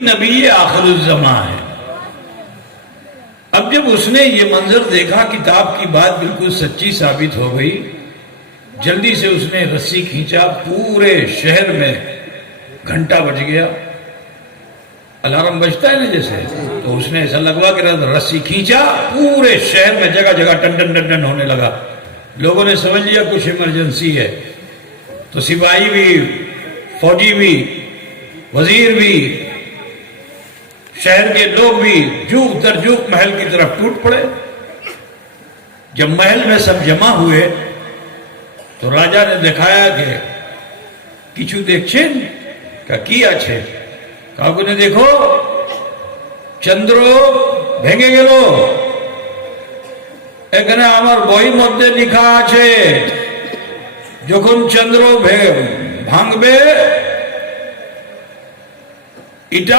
نبی آخر الزمان ہے۔ اب جب اس نے یہ منظر دیکھا، کتاب کی بات بالکل سچی ثابت ہو گئی، جلدی سے اس نے رسی کھینچا، پورے شہر میں گھنٹہ بج گیا، الارم بجتا ہے نا جیسے، تو اس نے ایسا لگوا کہ رسی کھینچا، پورے شہر میں جگہ جگہ ٹن ٹن ٹن ٹن ہونے لگا۔ لوگوں نے سمجھ لیا کچھ ایمرجنسی ہے، تو سپاہی بھی، فوجی بھی، وزیر بھی، شہر کے لوگ بھی جوک در جوک محل کی طرف ٹوٹ پڑے۔ جب محل میں سب جمع ہوئے تو راجا نے دکھایا کہ کچھ دیکھچن کی آچھے، کہا نے دیکھو چندرو بھینگے گلو، এখানে আমার বই মধ্যে লেখা আছে যখন চন্দ্র ভাঙবে এটা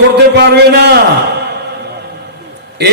করতে পারবে না,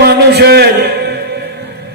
মানুষের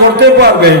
করতে পারবেন,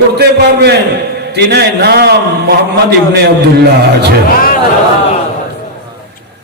করতে পারবেন, তিনার নাম মোহাম্মদ ইবনে আব্দুল্লাহ আছে।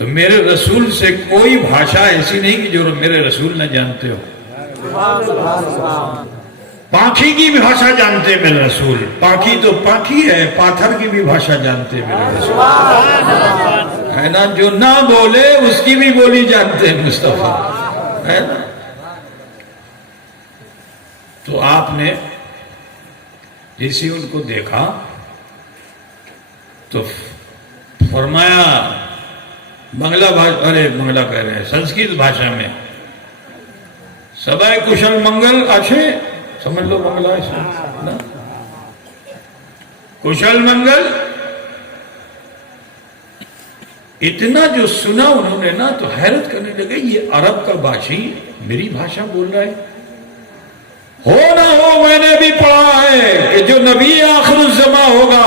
تو میرے رسول سے کوئی بھاشا ایسی نہیں کہ جو میرے رسول نہ جانتے ہو. پانکھی کی بھی بھاشا جانتے میرے رسول. پانکھی تو پانکھی ہے, پاتھر کی بھی بھاشا جانتے میرے رسول ہے نا. جو نہ بولے اس کی بھی بولی جانتے ہیں مصطفیٰ ہے نا. تو آپ نے جیسے ان کو دیکھا تو فرمایا بنگلہ بھاشا, ارے بنگلہ کہہ رہے ہیں, سنسکرت بھاشا میں سبائے کشل منگل اچھے سمجھ لو بنگلہ نا, کشل منگل. اتنا جو سنا انہوں نے نا تو حیرت کرنے لگے, یہ عرب کا باشی میری بھاشا بول رہا ہے. ہو نہ ہو میں نے بھی پڑھا ہے کہ جو نبی آخر الزماں ہوگا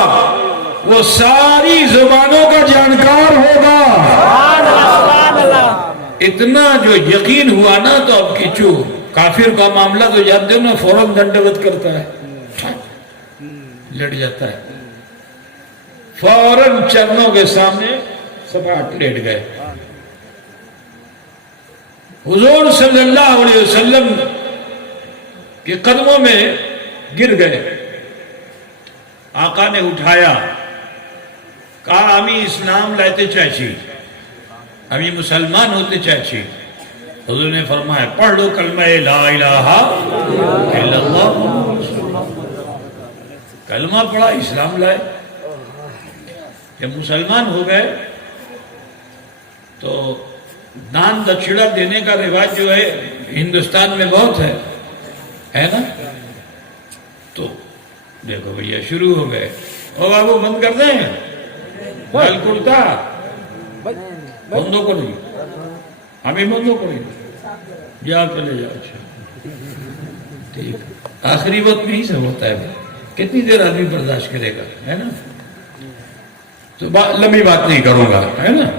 وہ ساری زبانوں کا جانکار ہوگا. اتنا جو یقین ہوا نا تو اب کچو کافر کا معاملہ تو جانتے ہو نا, فوراً دنڈوت کرتا ہے, لٹ جاتا ہے, فوراً چرنوں کے سامنے سپاٹ لیٹ گئے. حضور صلی اللہ علیہ وسلم کے قدموں میں گر گئے. آقا نے اٹھایا, کہا ہمیں اسلام لائتے چاہیے, ہمیں مسلمان ہوتے چاہیے. حضور نے فرمایا پڑھ لو کلمہ لا الہ الا اللہ. کلمہ پڑھا, اسلام لائے. جب مسلمان ہو گئے تو دان دکشڑا دینے کا رواج جو ہے ہندوستان میں بہت ہے نا. تو دیکھو بھیا شروع ہو گئے, او بابو بند کر دیں لال کرتا بندوں کو نہیں, ہمیں بندوں کو نہیں, جا چلے جاؤ. اچھا ٹھیک, آخری وقت میں ہی سب ہوتا ہے. کتنی دیر آدمی برداشت کرے گا ہے نا. تو لمبی بات نہیں کروں گا ہے نا.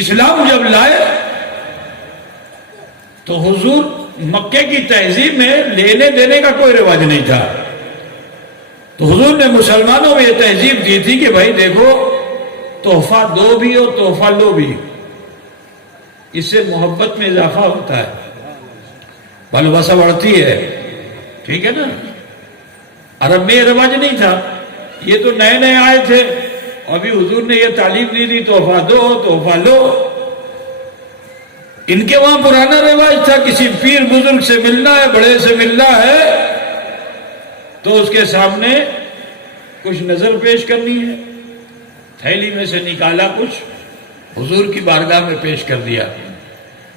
اسلام جب لائے تو حضور مکے کی تہذیب میں لینے دینے کا کوئی رواج نہیں تھا. تو حضور نے مسلمانوں میں یہ تہذیب دی تھی کہ بھائی دیکھو تحفہ دو بھی اور تحفہ لو بھی, اس سے محبت میں اضافہ ہوتا ہے, بھلوسا بڑھتی ہے. ٹھیک ہے نا. عرب میں یہ رواج نہیں تھا, یہ تو نئے نئے آئے تھے. ابھی حضور نے یہ تعلیم دی تھی تحفہ دو تحفہ لو. ان کے وہاں پرانا رواج تھا, کسی پیر بزرگ سے ملنا ہے, بڑے سے ملنا ہے تو اس کے سامنے کچھ نظر پیش کرنی ہے. تھیلی میں سے نکالا کچھ, حضور کی بارگاہ میں پیش کر دیا.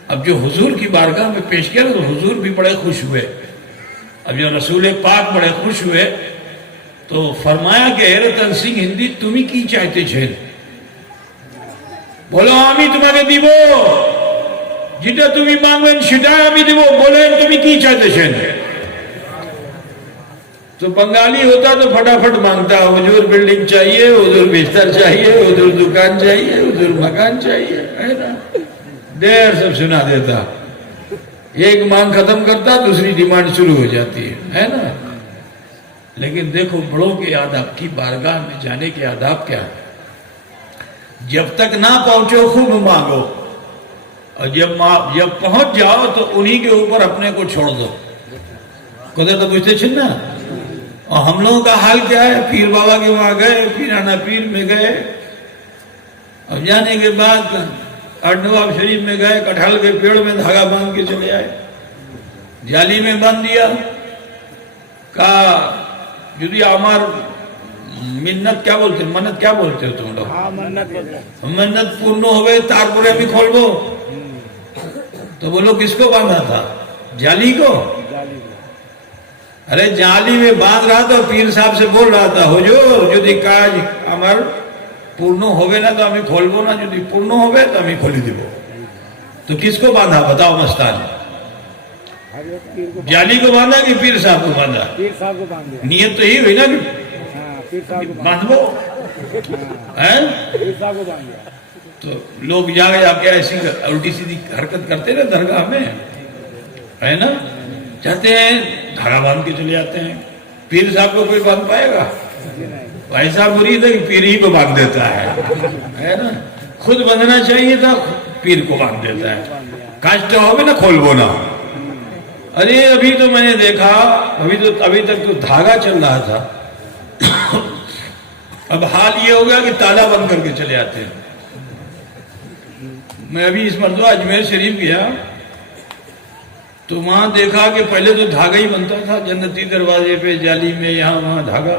اب جو حضور کی بارگاہ میں پیش کیا تو حضور بھی بڑے خوش ہوئے. اب جو رسول پاک بڑے خوش ہوئے تو فرمایا کہ اے رتن سنگھ ہندی تمہیں کی چاہتے چھے, بولو آمی تمہیں دیبو, جیتا تمہیں مانگوین شدائے آمی دیبو, بولے تمہیں کی چاہتے چھے. تو بنگالی ہوتا تو پھٹافٹ مانگتا, حضور بلڈنگ چاہیے, حضور بستر چاہیے, حضور دکان چاہیے, حضور مکان چاہیے ہے نا. دیر سب سنا دیتا, ایک مانگ ختم کرتا دوسری ڈیمانڈ شروع ہو جاتی ہے نا. لیکن دیکھو بڑوں کے آداب کی بارگاہ میں جانے کے آداب کیا ہے. جب تک نہ پہنچو خوب مانگو, اور جب پہنچ جاؤ تو انہی کے اوپر اپنے کو چھوڑ دو. خدا تو پوچھتے چھن نا. اور ہم لوگوں کا حال کیا ہے, پیر بابا کے وہاں گئے, پیرانا پیر میں گئے, اب جانے کے بعد نواب شریف میں گئے, کٹہل کے پیڑ میں دھاگا باندھ کے چلے آئے, جالی میں باندھ دیا. کہا جدی ہمار منت کیا بولتے, منت کیا بولتے ہو تم لوگ, منت پورن ہوئے تار پورے بھی کھول دو. تو بولو کس کو باندھا تھا, جالی کو. ارے جالی میں باندھ رہا تھا, پیر صاحب سے بول رہا تھا حضور جدی کاج ہمار پورن ہوئے نا تو ہمیں کھول دو نا, جدی پورن ہوئے تو ہمیں کھولی دیبو. تو کس کو باندھا بتاؤ مستان, جالی کو باندھا کہ پیر صاحب کو باندھا. نیت تو ہی ہوئی نا کہ باندھو. تو لوگ جا کے ایسی الٹی سیدھی حرکت کرتے نا درگاہ میں ہے نا, چاہتے ہیں دھاگا باندھ کے چلے جاتے ہیں. پیر صاحب کو کوئی باندھ پائے گا, ایسا مرید ہے کہ پیر ہی کو باندھ دیتا ہے نا. خود بندھنا چاہیے تھا, پیر کو باندھ دیتا ہے. کاشتا ہوگا نا کھولبو نا. ارے ابھی تو میں نے دیکھا, ابھی تک تو دھاگا چل رہا تھا, اب حال یہ ہو گیا کہ تالا بند کر کے چلے آتے ہیں. میں ابھی اس مرتبہ اجمیر شریف گیا تو وہاں دیکھا کہ پہلے تو دھاگا ہی بنتا تھا جنتی دروازے پہ, جالی میں, یہاں وہاں دھاگا.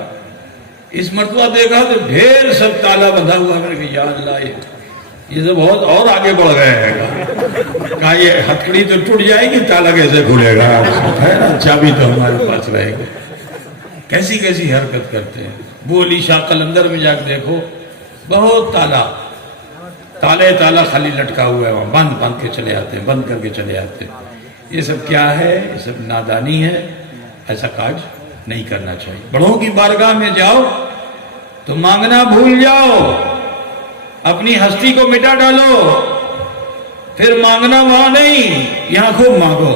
اس مرتبہ دیکھا تو ڈھیر سب تالا بندھا ہوا. میں نے کہا یا اللہ, یہ تو بہت اور آگے بڑھ گئے ہیں. کہا یہ ہتکڑی تو ٹوٹ جائے گی, تالا کیسے کھلے گا, ہے نا, چابی تو ہمارے پاس رہے گی. کیسی کیسی حرکت کرتے ہیں. وہ علی شاہ قلندر میں جا کے دیکھو, بہت تالا خالی لٹکا ہوا ہے وہاں, بند کے چلے آتے ہیں, بند کر کے چلے آتے ہیں. یہ سب کیا ہے؟ یہ سب نادانی ہے. ایسا کاج نہیں کرنا چاہیے. بڑوں کی بارگاہ میں جاؤ تو مانگنا بھول جاؤ, اپنی ہستی کو مٹا ڈالو, پھر مانگنا وہاں نہیں, یہاں خوب مانگو.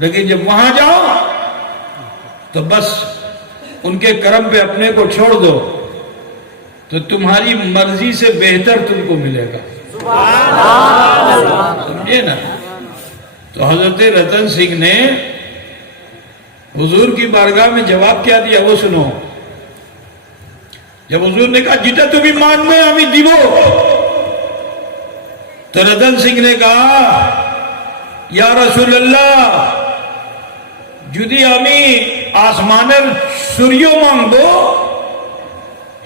لیکن جب وہاں جاؤ تو بس ان کے کرم پہ اپنے کو چھوڑ دو, تو تمہاری مرضی سے بہتر تم کو ملے گا. سمجھے نا. تو حضرت رتن سنگھ نے حضور کی بارگاہ میں جواب کیا دیا وہ سنو. جب حضور نے کہا جیتا تمہیں مانگنے ہمیں دیو, تو رتن سنگھ نے کہا یا رسول اللہ, جدی ہمیں آسمانر سوریو مانگ دو,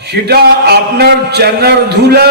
সেটা আপনার চরণের ধুলা.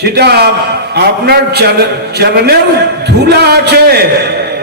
সেটা আপনার চরণের ধুলা আছে.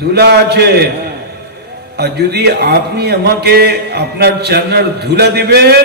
ধুলা আছে. আর যদি আপনি আমাকে আপনার চরণের ধুলা দিবেন